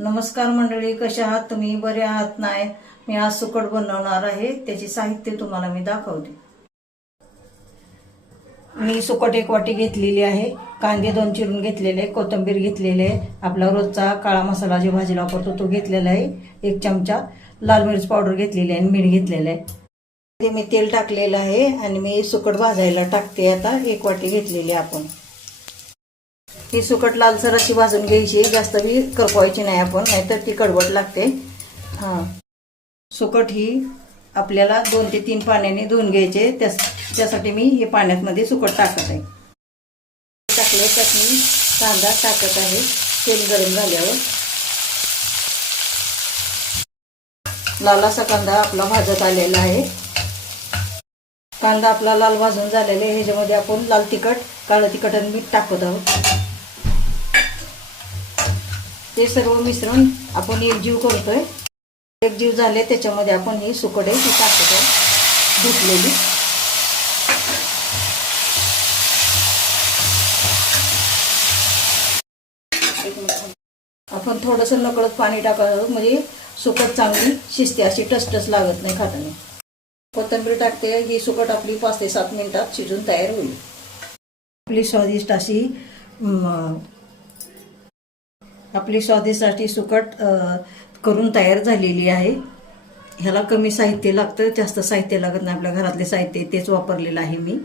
नमस्कार मंडळी, कशा आहात तुम्ही? बरे आहात? नाही, मी आज सुकट बनवणार आहे. त्याचे साहित्य तुम्हाला मी दाखवते. मी सुकट एक वाटी घेतलेली आहे, कांदे 2 चिरून घेतलेले, कोथिंबीर घेतलेले, आपला रोजचा काळा मसाला जे भाजीला वापरतो तो घेतलेला आहे, 1 चमचा लाल मिरच पावडर घेतलेली आहे, मीठ घेतलेलं आहे. मी तेल टाकलेलं आहे आणि मी सुकट भाजायला टाकते. आता 1 वाटी घेतलेली आपण. ही सुकट लालसर अशी भाजून घ्यायची, जास्त बी करपवायची नाही आपण, नाहीतर ती कडवट लागते. सुकट ही आपल्याला 2 ते 3 पाण्याने धुवून घ्यायचे. त्यासाठी मी हे पाण्यामध्ये सुकट टाकत आहे. टाकले त्यात मी कांदा टाकत आहे. तेल गरम झाल्यावर लाल असा कांदा आपला भाजत आलेला आहे. कांदा आपला लाल भाजून झालेला आहे. ह्याच्यामध्ये आपण लाल तिखट, काळं तिखट आणि मीठ टाकत आहोत. ते सर्व मिश्रण आपण एकजीव करतोय. एकजीव झाले त्याच्यामध्ये आपण ही सुकट आहे ती टाकत आहे धुतलेली. आपण थोडंसं नकळत पाणी टाकायचं, म्हणजे सुकट चांगली शिजते, अशी टसटस लागत नाही खाताना. कोथिंबीर टाकते. ही सुकट आपली 5 ते 7 मिनिटात शिजून तयार होईल. आपली स्वादिष्ट सुकट करून तयार झालेली आहे. ह्याला कमी साहित्य लागतं, जास्त साहित्य लागत नाही. आपल्या घरातले साहित्य तेच वापरलेलं आहे मी.